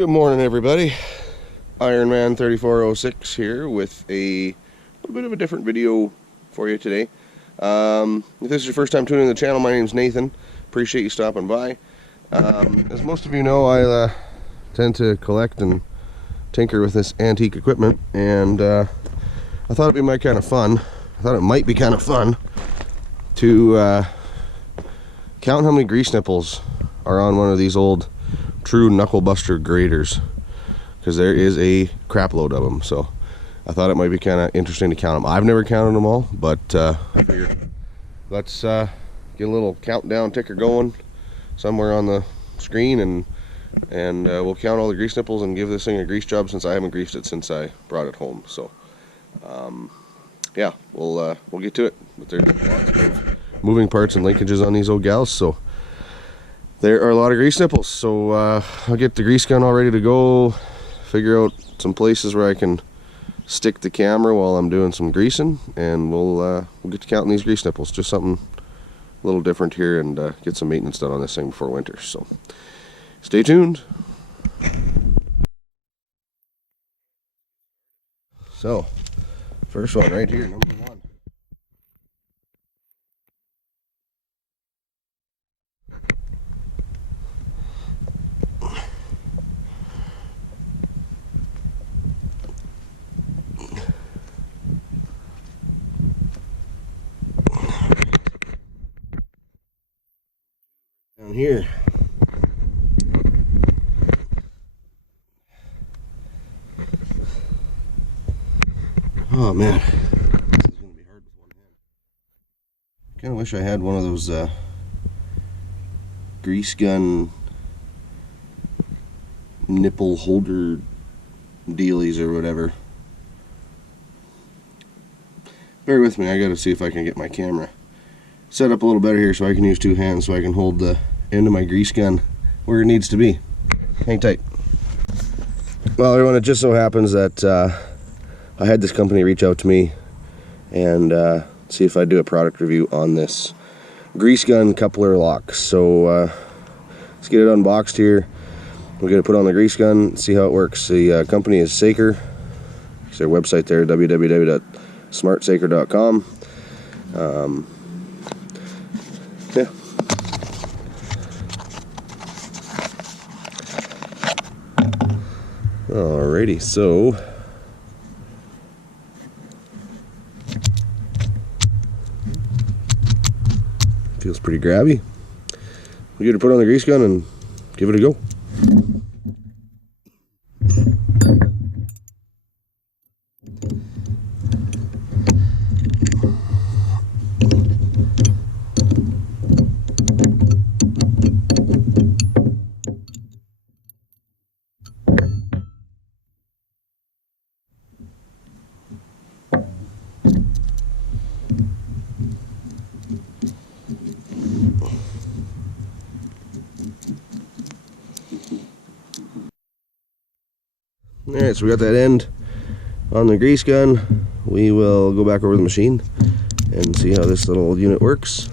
Good morning, everybody. Ironman 3406 here with a little bit of a different video for you today. If this is your first time tuning in the channel, my name's Nathan. Appreciate you stopping by. As most of you know, I tend to collect and tinker with this antique equipment, and I thought it might be kind of fun to count how many grease nipples are on one of these old true knuckle buster graders, because there is a crap load of them. So I thought it might be kind of interesting to count them. I've never counted them all, but I figured let's get a little countdown ticker going somewhere on the screen, and we'll count all the grease nipples and give this thing a grease job, since I haven't greased it since I brought it home. So yeah, we'll get to it. But there's lots of moving parts and linkages on these old gals, so there are a lot of grease nipples. So I'll get the grease gun all ready to go, figure out some places where I can stick the camera while I'm doing some greasing, and we'll get to counting these grease nipples. Just something a little different here, and get some maintenance done on this thing before winter. So stay tuned. So first one right here, number 1. Down here. Oh man, this is going to be hard with one hand. Kind of wish I had one of those grease gun nipple holder dealies or whatever. Bear with me, I gotta see if I can get my camera set up a little better here so I can use 2 hands, so I can hold the end of my grease gun where it needs to be. Hang tight. Well, everyone, it just so happens that I had this company reach out to me and see if I'd do a product review on this grease gun coupler lock. So let's get it unboxed here. We're going to put on the grease gun, see how it works. The company is Saker. It's their website there, www.smartsaker.com. Yeah. Alrighty, so feels pretty grabby. We get to put on the grease gun and give it a go. Alright, so we got that end on the grease gun. We will go back over the machine and see how this little unit works.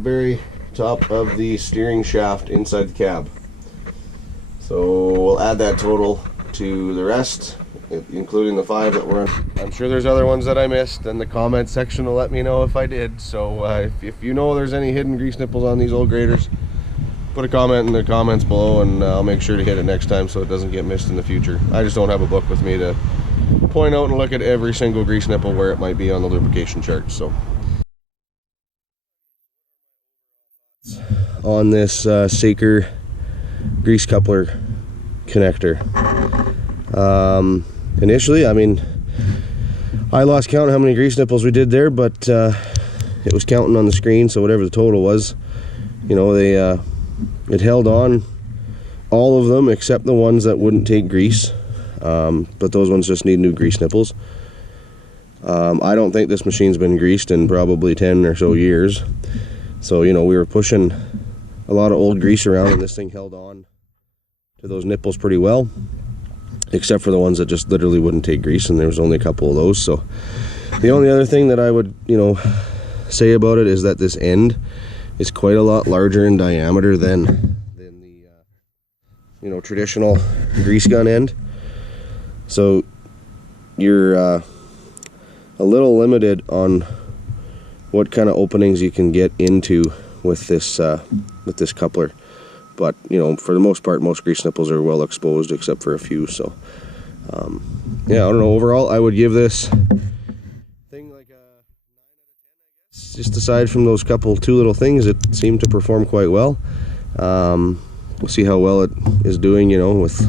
very top of the steering shaft inside the cab. So we'll add that total to the rest, including the 5 that were in. I'm sure there's other ones that I missed, and the comment section will let me know if I did. So if you know there's any hidden grease nipples on these old graders, put a comment in the comments below, and I'll make sure to hit it next time so it doesn't get missed in the future. I just don't have a book with me to point out and look at every single grease nipple where it might be on the lubrication chart. So on this Saker grease coupler connector, initially, I mean, I lost count how many grease nipples we did there, but it was counting on the screen, so whatever the total was, you know, it held on, all of them except the ones that wouldn't take grease, but those ones just need new grease nipples. I don't think this machine's been greased in probably 10 or so years, so you know, we were pushing a lot of old grease around, and this thing held on to those nipples pretty well, except for the ones that just literally wouldn't take grease, and there was only a couple of those. So the only other thing that I would, you know, say about it is that this end is quite a lot larger in diameter than the you know, traditional grease gun end. So you're a little limited on what kind of openings you can get into with this coupler. But you know, for the most part, most grease nipples are well exposed except for a few. So yeah, I don't know, overall I would give this thing like a 9 out of 10, I guess. Just aside from those two little things, it seemed to perform quite well. We'll see how well it is doing, you know, with,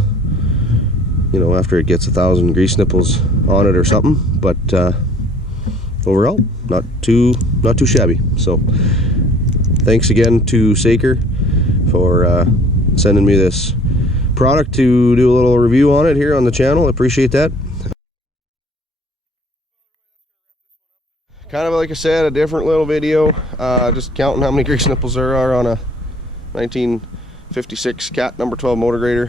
you know, after it gets 1,000 grease nipples on it or something. But overall, not too shabby. So thanks again to Saker for sending me this product to do a little review on it here on the channel. I appreciate that. Kind of like I said, a different little video, just counting how many grease nipples there are on a 1956 Cat No.12 motor grader.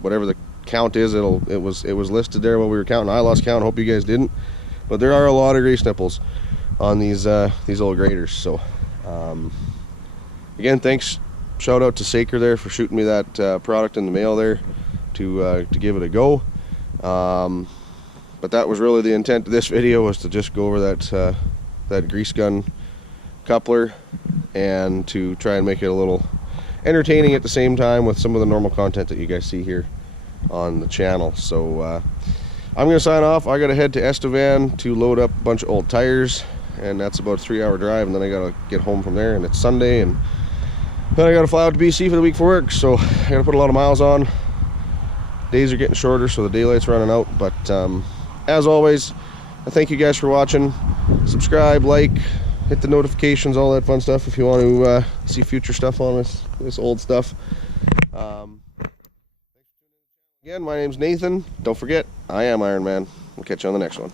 Whatever the count is, it was listed there while we were counting. I lost count, hope you guys didn't, but there are a lot of grease nipples on these old graders. So again, thanks, shout out to Saker there for shooting me that product in the mail there to give it a go. But that was really the intent of this video, was to just go over that grease gun coupler and to try and make it a little entertaining at the same time with some of the normal content that you guys see here on the channel. So I'm gonna sign off. I gotta head to Estevan to load up a bunch of old tires, and that's about a 3-hour drive, and then I gotta get home from there, and it's Sunday, and then I gotta fly out to BC for the week for work, so I gotta put a lot of miles on. Days are getting shorter, so the daylight's running out. But as always, I thank you guys for watching. Subscribe, like, hit the notifications, all that fun stuff if you want to see future stuff on this old stuff. Again, my name's Nathan. Don't forget, I am Iron Man. We'll catch you on the next one.